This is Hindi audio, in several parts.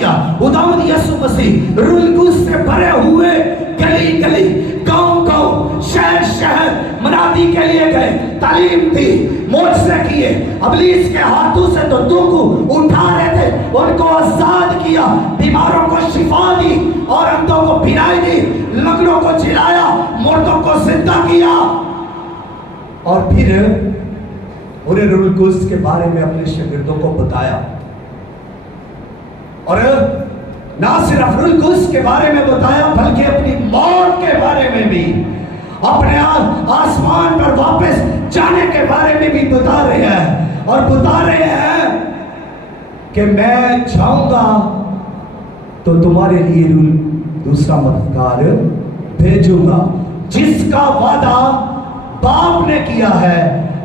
किया। खुदावंद यीशु मसीह रूह कुद्स से भरे हुए गली गली, गांव गांव, शहर शहर मनादी के लिए गए, तालीम दी, मोर्चे किए, इब्लीस के हाथों से तो दुख उठा रहे थे, उनको आजाद किया, बीमारों को शिफा दी और अंधों को बिनाई दी, लंगड़ों को जिलाया, मुर्दों को जिंदा किया। और फिर उन्हें रूह कुद्स के बारे में अपने शागिर्दों को बताया। और ना सिर्फ रूह कुद्स के बारे में बताया बल्कि अपनी मौत के बारे में भी, अपने आसमान पर वापस जाने के बारे में भी बता रहे हैं। और बता रहे हैं कि मैं जाऊंगा तो तुम्हारे लिए दूसरा मददगार भेजूंगा, जिसका वादा बाप ने किया है,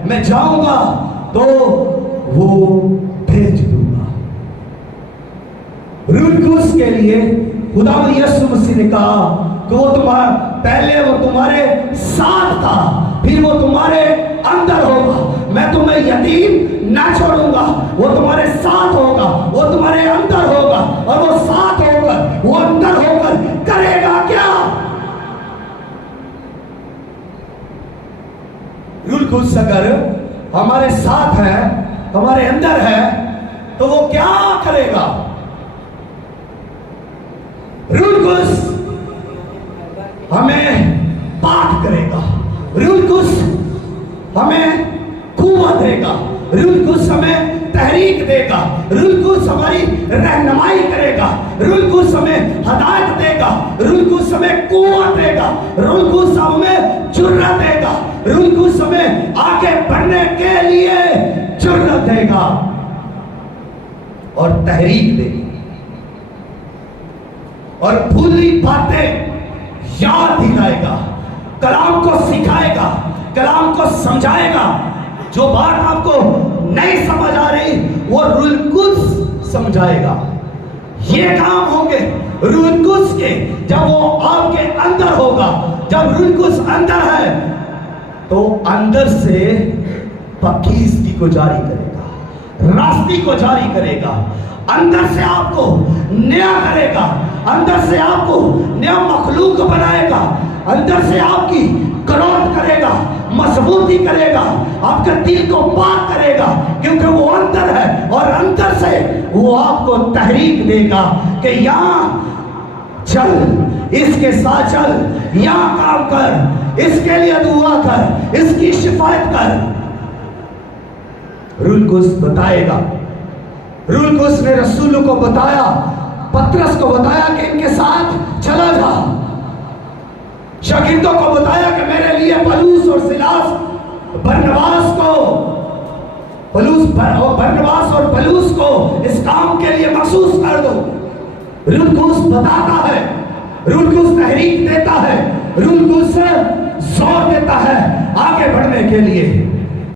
मैं जाऊंगा तो वो भेज दूंगा। रूह कुद्स के लिए खुदावंद यीशु मसीह ने कहा कि वो पहले वो तुम्हारे साथ था, फिर वो तुम्हारे अंदर होगा। मैं तुम्हें यतीम ना छोड़ूंगा, वो तुम्हारे साथ होगा, वो तुम्हारे अंदर होगा। और वो साथ होकर, वो अंदर होकर करेगा क्या? रूह कुद्स अगर हमारे साथ है, हमारे अंदर है, तो वो क्या करेगा? रूह कुद्स हमें पाठ करेगा, रूह कुद्स हमें कुव्वत देगा, रूह कुद्स हमें तहरीक देगा, रूह कुद्स हमारी रहनुमाई करेगा, रूह कुद्स हमें हदायत देगा, रूह कुद्स हमें कुव्वत देगा, रूह कुद्स हमें जुर्रत देगा, रूह कुद्स हमें आगे बढ़ने के लिए जुर्रत देगा और तहरीक देगी और भूली बातें याद दिलाएगा, कलाम को सिखाएगा, कलाम को समझाएगा। जो बात आपको नहीं समझ आ रही वो रूह कुद्स समझाएगा। ये काम होंगे रूह कुद्स के जब वो आपके अंदर होगा। जब रूह कुद्स अंदर है तो अंदर से पाकीज़गी को जारी करेगा, रास्ते को जारी करेगा, अंदर से आपको नया करेगा, अंदर से आपको नया मखलूक बनाएगा, अंदर से आपकी ग्रोथ करेगा, मजबूती करेगा, आपके दिल को पाक करेगा, क्योंकि वो अंदर है। और अंदर से वो आपको तहरीक देगा कि यहाँ चल, इसके साथ चल, यहाँ काम कर, इसके लिए दुआ कर, इसकी शिफायत कर। रूह कुद्स बताएगा। रूह कुद्स ने रसूलों को बताया, पतरस को बताया कि इनके साथ चला जा, शागिर्दों को बताया कि मेरे लिए पौलुस और सिलास बरनबास और पौलुस को इस काम के लिए मखसूस कर दो। रूह कुद्स बताता है, रूह कुद्स तहरीक देता है, रूह कुद्स जोर देता है आगे बढ़ने के लिए।